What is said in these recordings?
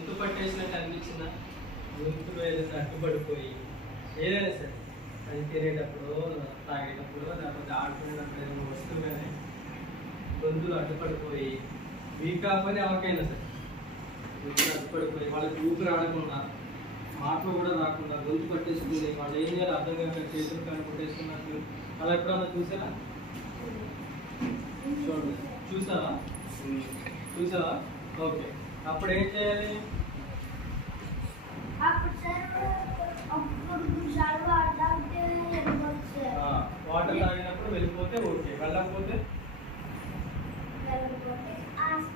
గొంతు పట్టేసినట్టు అనిపించిందా? గొంతులో ఏదైనా అడ్డుపడిపోయి ఏదైనా సరే అది తినేటప్పుడు, తాగేటప్పుడు, లేకపోతే ఆడుకునేటప్పుడు ఏదైనా వస్తువు కానీ గొంతులు అడ్డుపడిపోయి వీక్ కాకపోతే ఎవరికైనా సరే గొంతులు అడ్డుపడిపోయి వాళ్ళకి ఊపిరి ఆడకుండా, మాటలు కూడా రాకుండా గొంతు పట్టేసుకుని వాళ్ళు ఏం చేయాలి అర్థం కాక చేతులు కానీ కొట్టేసుకున్నట్టు అలా ఎప్పుడన్నా చూసారా? చూడండి, చూసావా? ఓకే, అప్పుడు ఏం చేయాలి? వాటర్ తాగినప్పుడు వెళ్ళిపోతే ఓకే, వెళ్ళకపోతే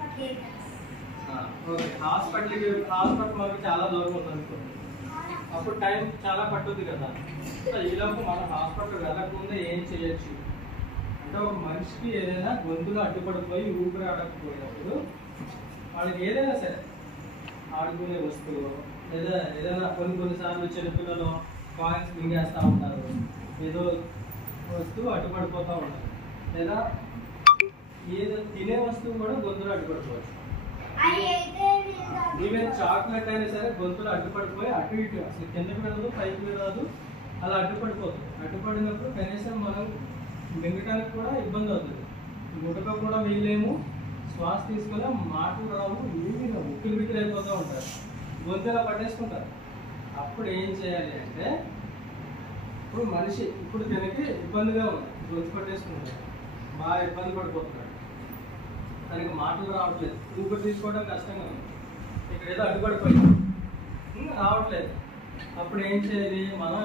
ఓకే. హాస్పిటల్ మనకి చాలా దూరం ఉంది అనుకోండి, అప్పుడు టైం చాలా పట్టుద్ది కదా. ఈలోపు మనం హాస్పిటల్ వెళ్ళకముందే ఏం చేయొచ్చు అంటే, ఒక మనిషికి ఏదైనా గొంతులో అడ్డుపడిపోయి ఊపిరి ఆడకపోయినప్పుడు వాళ్ళకి ఏదైనా సరే ఆడుకునే వస్తువు లేదా ఏదైనా కొన్నిసార్లు చిన్నపిల్లలు కాయిన్స్ మింగేస్తూ ఉంటారు, ఏదో వస్తువు అడ్డుపడిపోతూ ఉంటారు, లేదా ఏదో తినే వస్తువు కూడా గొంతులో అడ్డుపడిపోవచ్చు. ఈవెన్ చాక్లెట్ అయినా సరే గొంతులో అడ్డుపడిపోయి అటు ఇటు అసలు కిందకి వెళ్ళదు, పైకి వెళ్ళదు, అలా అడ్డుపడిపోతుంది. అడ్డుపడినప్పుడు కనీసం మనం మింగటానికి కూడా ఇబ్బంది అవుతుంది, ముడక కూడా వేయలేము, శ్వాస తీసుకుని మాటలు రావు, ఏమి ఉక్కిరి బిక్కిరి అయిపోతూ ఉంటారు, గొంతులా పట్టేసుకుంటారు. అప్పుడు ఏం చేయాలి అంటే, ఇప్పుడు మనిషి ఇప్పుడు తినకి ఇబ్బందిగా ఉంది, గొంతు పట్టేసుకుంటాడు, బాగా ఇబ్బంది పడిపోతున్నాడు, తనకి మాటలు రావట్లేదు, ఊపిరి తీసుకోవడం కష్టంగా ఉంది, ఇక్కడ ఏదో అడ్డుపడిపోయింది రావట్లేదు. అప్పుడు ఏం చేయాలి? మనం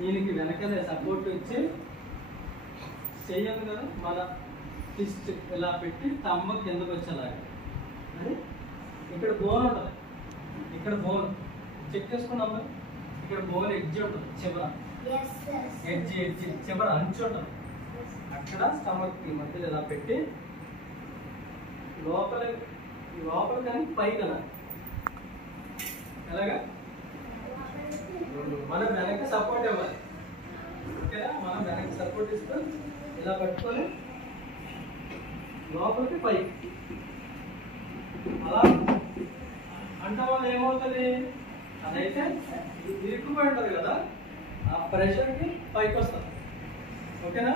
దీనికి వెనకలే సపోర్ట్ ఇచ్చి చెయ్యాలి కదా, మన ఫిస్ట్ ఇలా పెట్టి తమ్మ కిందకు వచ్చేలాగా. అని ఇక్కడ బోన్ ఉంటుంది, ఇక్కడ బోన్ చెక్ చేసుకున్నాం, ఇక్కడ బోన్ ఎడ్జ్ ఉంటుంది, చివర ఎడ్జ్ చివర అంచు ఉంటుంది, అక్కడ స్టమక్ మధ్యలో ఇలా పెట్టి లోపల కానీ పైకి కదా, ఎలాగా మనం వెనక్కి సపోర్ట్ ఇవ్వాలి. ఓకేనా? మనం వెనక్కి సపోర్ట్ ఇస్తూ ఇలా పట్టుకొని లోపలికి పైకి అలా అంటే వాళ్ళు ఏమవుతుంది, అదైతే ఇరుక్కుపోయి ఉంటుంది కదా, ఆ ప్రెషర్కి పైకి వస్తుంది. ఓకేనా?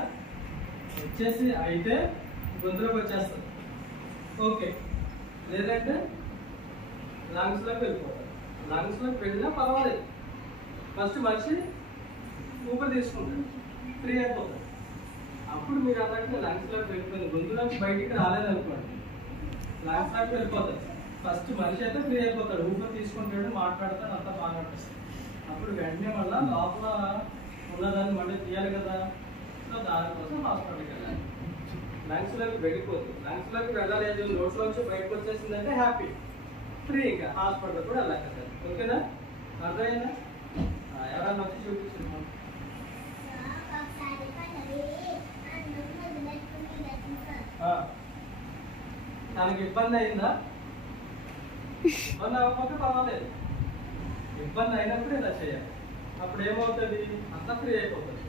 వచ్చేసి అయితే గొంతులోకి వచ్చేస్తుంది. ఓకే, లేదంటే లంగ్స్లోకి వెళ్ళిపోతారు. లంగ్స్లోకి వెళ్ళినా పర్వాలేదు, ఫస్ట్ మనిషి ఊపిరి తీసుకుంటాడు, ఫ్రీ అయిపోతాడు. అప్పుడు మీరు అన్నట్టు లంగ్స్లోకి వెళ్ళిపోయింది, గొంతులోకి బయటికి రాలేదనుకోండి, లంగ్స్లోకి వెళ్ళిపోతాడు. ఫస్ట్ మనిషి అయితే ఫ్రీ అయిపోతాడు, ఊపిరి తీసుకుంటాడు, మాట్లాడతాడు, అంతా బాగా అనిపిస్తుంది. అప్పుడు వెంటనే మళ్ళీ లోపల ఉన్నదాన్ని మళ్ళీ తీయాలి కదా, సో దానికోసం హాస్పిటల్కి వెళ్ళాలి. లంగ్స్లోకి వెళ్ళిపోతుంది, లంగ్స్లోకి వెళ్ళలేదు, నోట్స్లోంచి బయటకు వచ్చేసిందంటే హ్యాపీ, ఫ్రీ, ఇంకా హాస్పిటల్ కూడా వెళ్ళక్కర్లేదు. ఓకేనా? అర్థమైందా? ఎవరన్నా వచ్చి చూపించండి. దానికి ఇబ్బంది అయిందా? ఇబ్బంది అవ్వకపోతే పర్వాలేదు, ఇబ్బంది అయినప్పుడు ఇలా చేయాలి. అప్పుడు ఏమవుతుంది, అంతా ఫ్రీ అయిపోతుంది.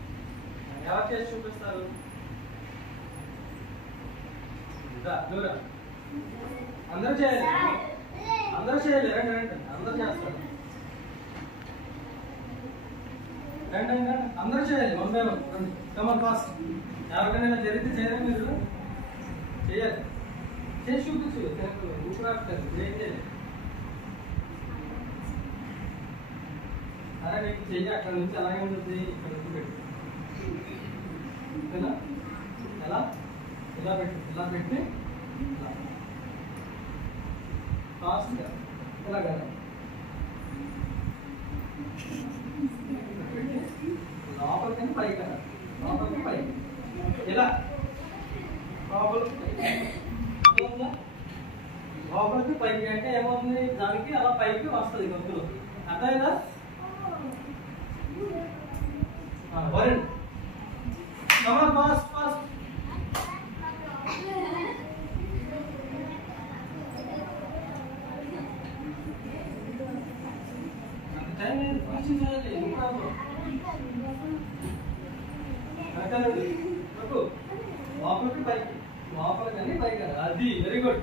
ఎవరు చేసి చూపిస్తారు? దూరం అందరూ చేయాలి, అందరూ చేయాలి, రండి రండి, అందరూ చేస్తారు, రండి రండి, అందరూ చేయాలి, 1 by 1 రండి, కమన్ ఫాస్ట్. ఎవరికైనా జరిగితే చేయాలి, మీరు చేయాలి, చేసి చూపించు, ఊపిరాడతారు, ఏం చేయాలి. అరే నీకు చెయ్యి అక్కడ నుంచి అలాగే ఉంటుంది, ఇక్కడ నుంచి పెట్టు, ఓకేనా? ఎలా ఇలా పెట్టి ఇలా పెట్టి ఇలా ఫాస్ట్గా ఇలా కదా పెట్టి లోపలికి పైకి కదా, లోపలికి పైకి ఇలా లోపలికి పైకి అంటే ఏమవుతుంది, దానికి అలా పైకి వస్తుంది గొంతులో. అర్థమైందా? వరండి, కమాన్ ఫాస్ట్ ఫాస్ట్. లోపలికి పైకి, లోపలికి పైకి, అది వెరీ గుడ్.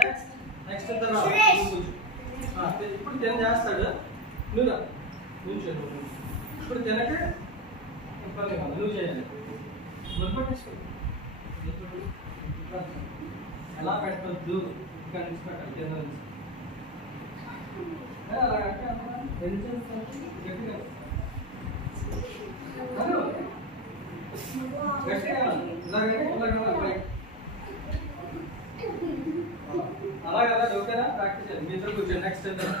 నెక్స్ట్ నెక్స్ట్ ఇప్పుడు తిన చేస్తాడు నువ్వు నువ్వు చేయ ఇప్పుడు తినక ఇబ్బంది కాదు నువ్వు చేయాలి మొదలుపెట్టేసుకో ఎలా పెట్టద్దు ఇక్కడ నుంచి పెట్టాలి కింద నుంచి అలా అలా కదా ఓకేనా ప్రాక్టీస్ చేయాలి మీ ఇద్దరు కూర్చోండి నెక్స్ట్ ఇద్దరు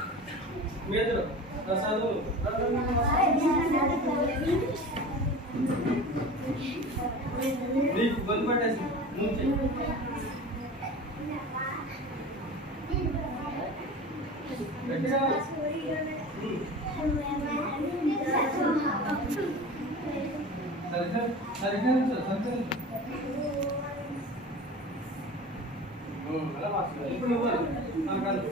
మీ ఇద్దరు ప్రసాద్ నీకు బంద్ పట్టేసి నుంచి గట్టిగా సరిగ్గా ఇప్పుడు నువ్వు కాదు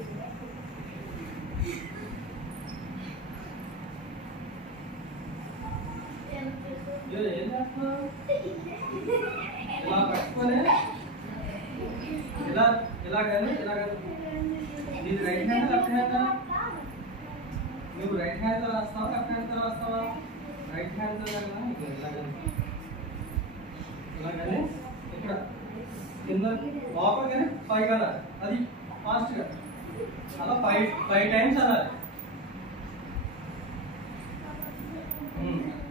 ఏం చేస్తున్నావు ఇలా పట్టుకొని ఇలా కానీ నీది రైట్ హ్యాండ్ లెఫ్ట్ హ్యాండ్ నువ్వు రైట్ హ్యాండ్ తో రాస్తావా లెఫ్ట్ హ్యాండ్ తో రాస్తావా రైట్ హ్యాండ్ తో ఇలాగని ఇక్కడ కింద లోపలికి పైగా అది ఫాస్ట్ గా అలా 5 టైమ్స్ అనాలి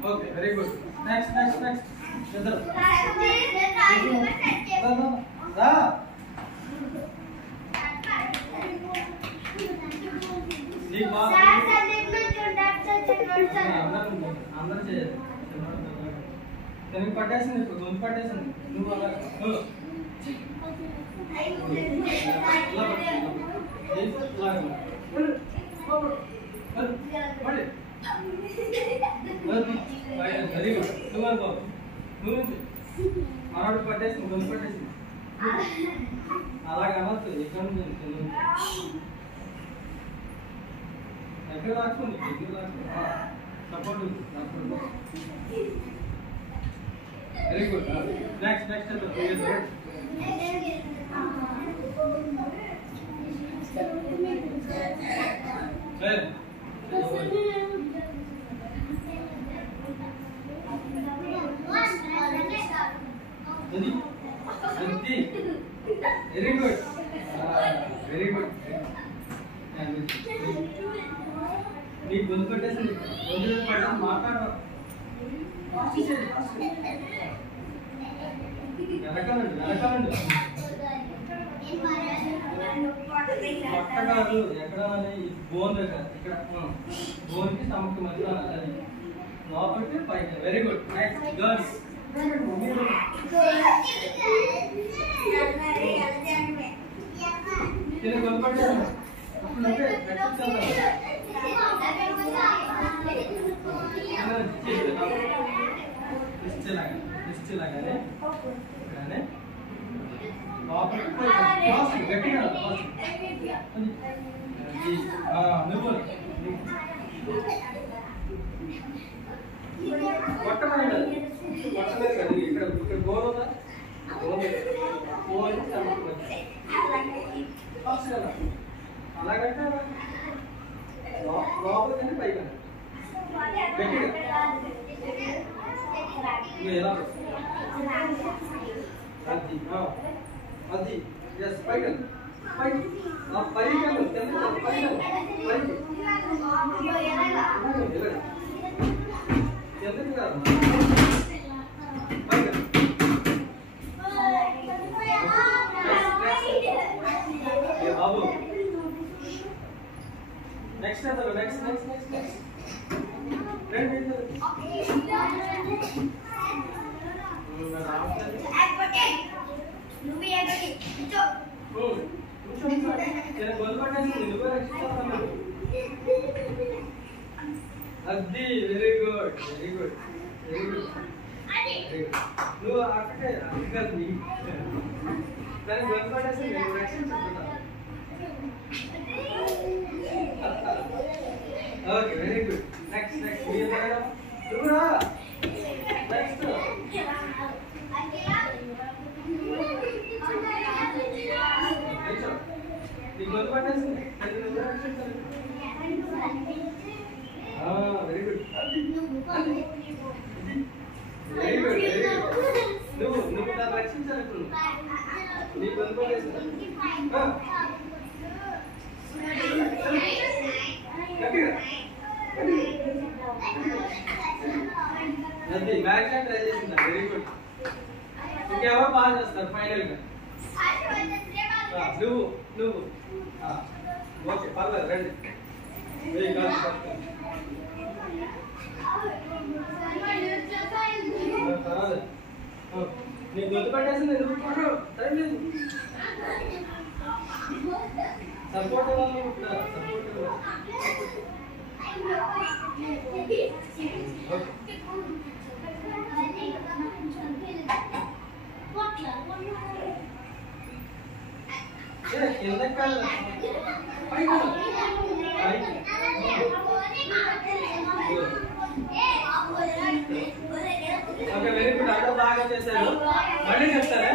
ఓకే వెరీ గుడ్ నెక్స్ట్ ఇద్దరు రా అందరూ చేయాలి పట్టేసింది గొంతు పట్టేసింది నువ్వు అలా వెరీ గుడ్ నువ్వు అనుకో నువ్వు మనోడు పట్టేసింది గొంతు పట్టేసింది అలా కావచ్చు ఎక్కడ ఎక్కడ రాసుకోండి ఎక్కడ రాసుకోండి support very good next very good నీకు గొంతు పెట్టేసి గొంతు పడ్డా మాట్లాడరు వెనకాలండి పట్ట కాదు ఎక్కడ బోన్ దగ్గర ఇక్కడ బోన్ కి స్టమక్ మధ్య అది లోపలికి పైకి వెరీ గుడ్ నెక్స్ట్ గర్ల్స్ తినే గొంతు పట్టేసి ఇలాగానే గట్టిగా నువ్వు కొట్టలేదు కదా ఇక్కడ గోరు అలాగంటే లోపలికని పైగా గట్టిగా ఎలా అది ఎస్ పైగా పైకి పైగా ఎందుకు కాదు బాబు నెక్స్ట్ నెక్స్ట్ అది వెరీ గుడ్ నువ్వు అక్కడే కాదు దాన్ని గొంతుపట్టేసి నేను రక్షించుకుంటా ఓకే వెరీ గుడ్ నెక్స్ట్ నువ్వురా నెక్స్ట్ నీకు గొంతు పట్టేసింది. Very good very good very good. నువ్వు దాన్ని రక్షించాలి. ఇప్పుడు నీకు గొంతు పట్టేసింది. అది బ్యాక్ హ్యాండ్ ట్రై చేసిందా? Very good. ఇంకెవరు బాగా చేస్తారు ఫైనల్ గా? నువ్వు ఓకే పర్లేదు రండి. పర్వాలేదు. నీకు గొంతు పట్టేసింది. ఎందుకు టైం లేదు. సపోర్ట్ ఇవ్వాలనుకుంటున్నారు. Support okay very good. Auto బాగా చేశారు. మళ్ళీ చెప్తారా?